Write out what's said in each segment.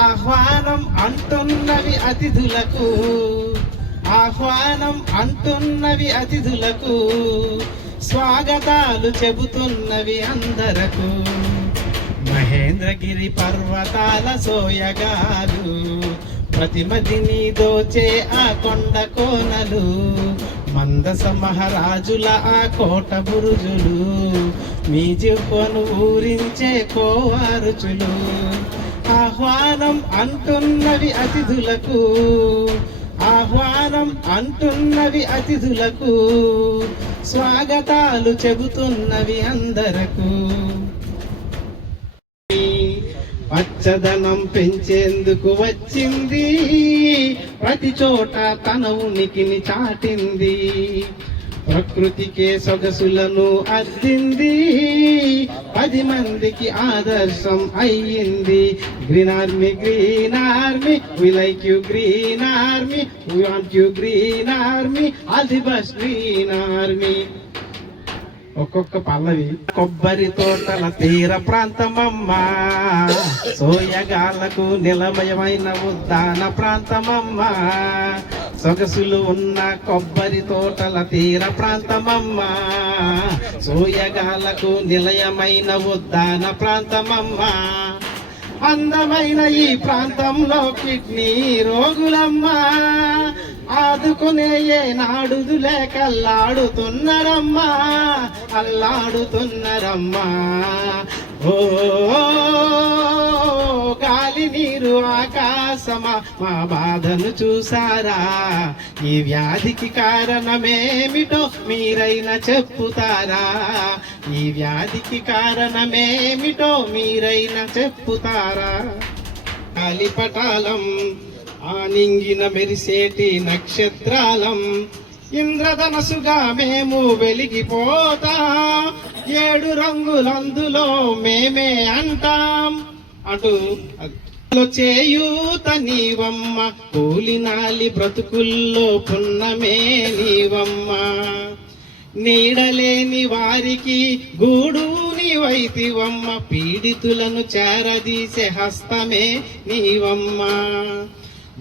ఆహ్వానం అంటున్నవి అతిథులకు, ఆహ్వానం అంటున్నవి అతిథులకు, స్వాగతాలు చెబుతున్నవి అందరకు. మహేంద్రగిరి పర్వతాల సోయగాలు, ప్రతిమదిని దోచే ఆ కొండ కోనలు, మందస మహారాజుల ఆ కోట బురుజులు, మీ జివ్వను ఊరించే కోవారుచులు. ఆహ్వానం అంటున్నవి అతిథులకు, ఆహ్వానం అంటున్నవి అతిథులకు, స్వాగతాలు చెబుతున్నవి అందరకు. పచ్చదనం పెంచేందుకు వచ్చింది, ప్రతి చోట తన ఉనికిని చాటింది, ప్రకృతికే సొగసులను అద్దింది, 10 మందికి ఆదర్శం అయ్యింది. Green army, green army, we like you green army, we want you green army, all the best green army. ఒక్కొక్క పల్లవి. కొబ్బరి తోటల తీర ప్రాంతమమ్మా, సోయగాళ్లకు నిలమయమైన ఉద్దాన ప్రాంతమమ్మా, సొగసులు ఉన్న కొబ్బరి తోటల తీర ప్రాంతమమ్మా, సోయగాళ్లకు నిలయమైన ఉద్దాన ప్రాంతమమ్మా. అందమైన ఈ ప్రాంతంలో కిడ్నీ రోగులమ్మా, ఆదుకునే ఏ నాడుదు లేక అల్లాడుతున్నారమ్మా, అల్లాడుతున్నారమ్మా. ఓ గాలి నీరు ఆకాశమా, మా బాధను చూసారా? ఈ వ్యాధికి కారణమేమిటో మీరైనా చెప్పుతారా? ఈ వ్యాధికి కారణమేమిటో మీరైనా చెప్పుతారా? గాలిపటాలం, ఆనింగిన మెరిసేటి నక్షత్రాలం, ఇంద్రధనసుగా మేము వెలిగిపోతాం, 7 రంగులందులో మేమే అంటాం. అటు చేయూత నీవమ్మ, కూలినాలి బ్రతుకుల్లో పున్నమే నీవమ్మ, నీడలేని వారికి గూడు నీవైతివమ్మ, పీడితులను చేరదీసే హస్తమే నీవమ్మ,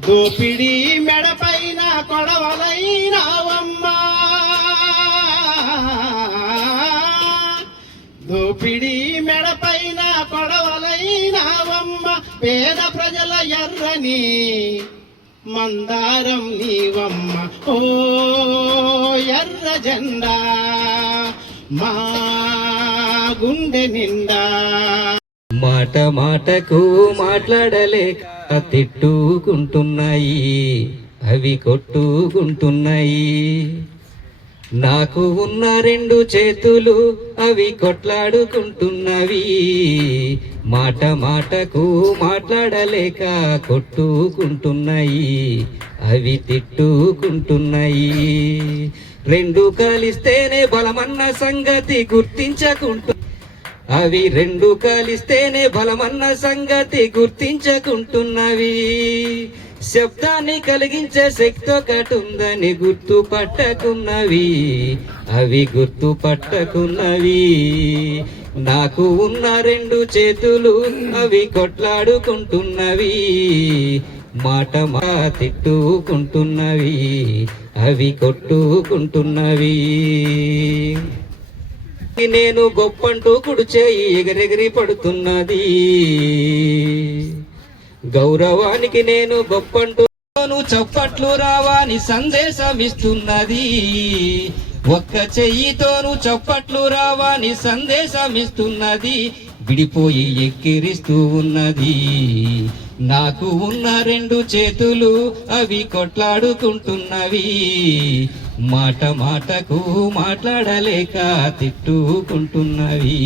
దోపిడి మెడపైన కొడవలైనావమ్మా, దోపిడి మెడపైన కొడవలైనావమ్మ, పేద ప్రజల ఎర్రని మందారం నీవమ్మ. ఓ ఎర్ర జెండా మా గుండె నిండా. మాట మాటకు మాట్లాడలేక తిట్టుకుంటున్నాయి, అవి కొట్టుకుంటున్నాయి. నాకు ఉన్న 2 చేతులు అవి కొట్లాడుకుంటున్నవి, మాట మాటకు మాట్లాడలేక కొట్టుకుంటున్నాయి, అవి తిట్టుకుంటున్నాయి. 2 కలిస్తేనే బలమన్న సంగతి గుర్తించకుంటు, అవి 2 కలిస్తేనే బలమన్న సంగతి గుర్తించకుంటున్నవి. శబ్దాన్ని కలిగించే శక్తి ఒకటి ఉందని గుర్తుపట్టకున్నవి, అవి గుర్తుపట్టకున్నవి. నాకు ఉన్న 2 చేతులు అవి కొట్లాడుకుంటున్నవి, మాట మా తిట్టుకుంటున్నవి, అవి కొట్టుకుంటున్నవి. నేను గొప్పంటూ కుడి చేయి ఎగిరెగిరి పడుతున్నది, గౌరవానికి నేను గొప్పంటూ చప్పట్లు రావాని సందేశం ఇస్తున్నది, ఒక్క చెయ్యితోను చప్పట్లు రావాని సందేశం ఇస్తున్నది, విడిపోయి ఎక్కిరిస్తూ ఉన్నది. నాకు ఉన్న 2 చేతులు అవి కొట్లాడుకుంటున్నవి, మాట మాటకు మాట్లాడలేక తిట్టుకుంటున్నవి,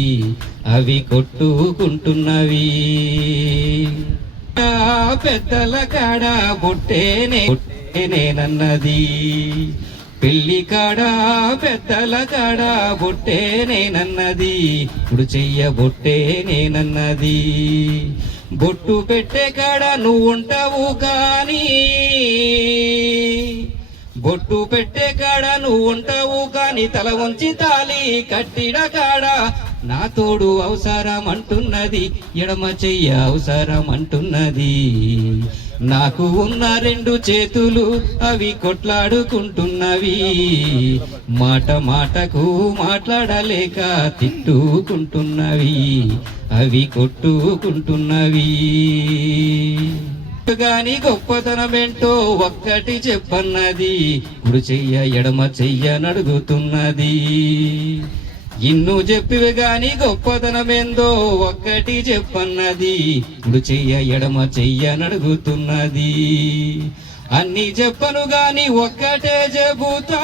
అవి కొట్టుకుంటున్నవి. పెద్దల కాడ బొట్టేనేనన్నది, పెళ్లి కాడ పెద్దల కాడ బొట్టేనేనన్నది, ఇప్పుడు చెయ్య బొట్టేనేనన్నది. బొట్టు పెట్టే కాడ నువ్వుంటావు కానీ బొట్టు పెట్టే కాడ నువ్వు ఉంటావు కాని తల వంచి తాలి కట్టిడ కాడ నా తోడు అవసరం అంటున్నది ఎడమ చెయ్య అవసరం అంటున్నది నాకు ఉన్న రెండు చేతులు అవి కొట్లాడుకుంటున్నవి మాట మాటకు మాట్లాడలేక తిట్టుకుంటున్నవి అవి కొట్టుకుంటున్నవి గాని గొప్పతనమేంటో ఒక్కటి చెప్పన్నది కుడి చెయ్య ఎడమ చెయ్య నడుగుతున్నది ఇన్ను చెప్పివి గాని గొప్పతనమేందో ఒక్కటి చెప్పన్నది కుడి చెయ్య ఎడమ చెయ్య నడుగుతున్నది అన్ని చెప్పను గాని ఒక్కటే చెబుతా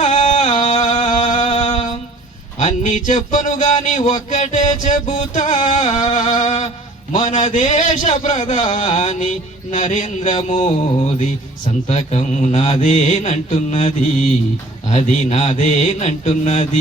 అన్ని చెప్పను గాని ఒక్కటే చెబుతా మన దేశ ప్రధాని నరేంద్ర మోదీ సంతకం నాదేనంటున్నది అది నాదేనంటున్నది